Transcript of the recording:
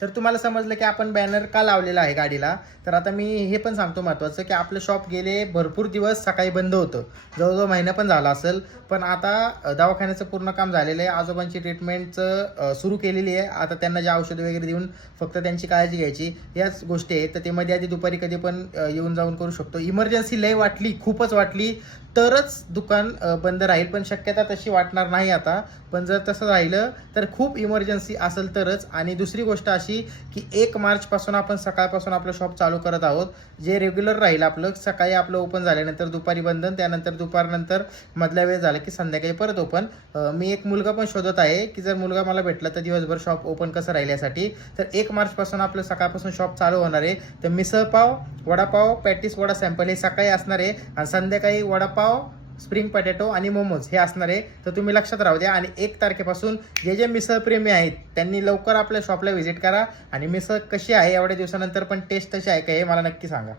तर तुम्हाला समजलं की आपण बॅनर का लावलेला आहे गाडीला. तर आता मी हे पण सांगतो महत्त्वाचं, की आपलं शॉप गेले भरपूर दिवस सकाळी बंद होतं, जवळजवळ महिना पण झाला असेल. पण आता दवाखान्याचं पूर्ण काम झालेलं आहे, आजोबांची ट्रीटमेंटचं सुरू केलेली आहे. आता त्यांना जे औषधं वगैरे देऊन फक्त त्यांची काळजी घ्यायची, याच गोष्टी आहेत. तर ते मध्ये आधी दुपारी कधी पण येऊन जाऊन करू शकतो. इमर्जन्सी लय वाटली, खूपच वाटली तरच दुकान बंद राहील, पण शक्यता तशी वाटणार नाही आता. पण जर तसं राहिलं तर खूप इमर्जन्सी असेल तरच. आणि दुसरी गोष्ट अशी की 1 मार्चपासून आपण सकाळपासून आपलं शॉप चालू करत आहोत, जे रेग्युलर राहील आपलं. सकाळी आपलं ओपन झाल्यानंतर दुपारी बंद, त्यानंतर दुपारनंतर मधला वेळ झाला की संध्याकाळी परत ओपन. मी एक मुलगा पण शोधत आहे की जर मुलगा मला भेटला तर दिवसभर शॉप ओपन कसं राहील यासाठी. तर 1 मार्चपासून आपलं सकाळपासून शॉप चालू होणार आहे. तर मिसळपाव, वडापाव, पॅटीस, वडा सॅम्पल हे सकाळी असणार आहे आणि संध्याकाळी वडापाव, स्प्रिंग पटॅटो आणि मोमोज हे असणार आहे. तर तुम्ही लक्षात राहू द्या. आणि 1 तारखेपासून जे जे मिसळप्रेमी आहेत त्यांनी लवकर आपल्या शॉपला व्हिजिट करा. आणि मिसळ कशी आहे एवढ्या दिवसानंतर पण टेस्ट कशी आहे का हे मला नक्की सांगा.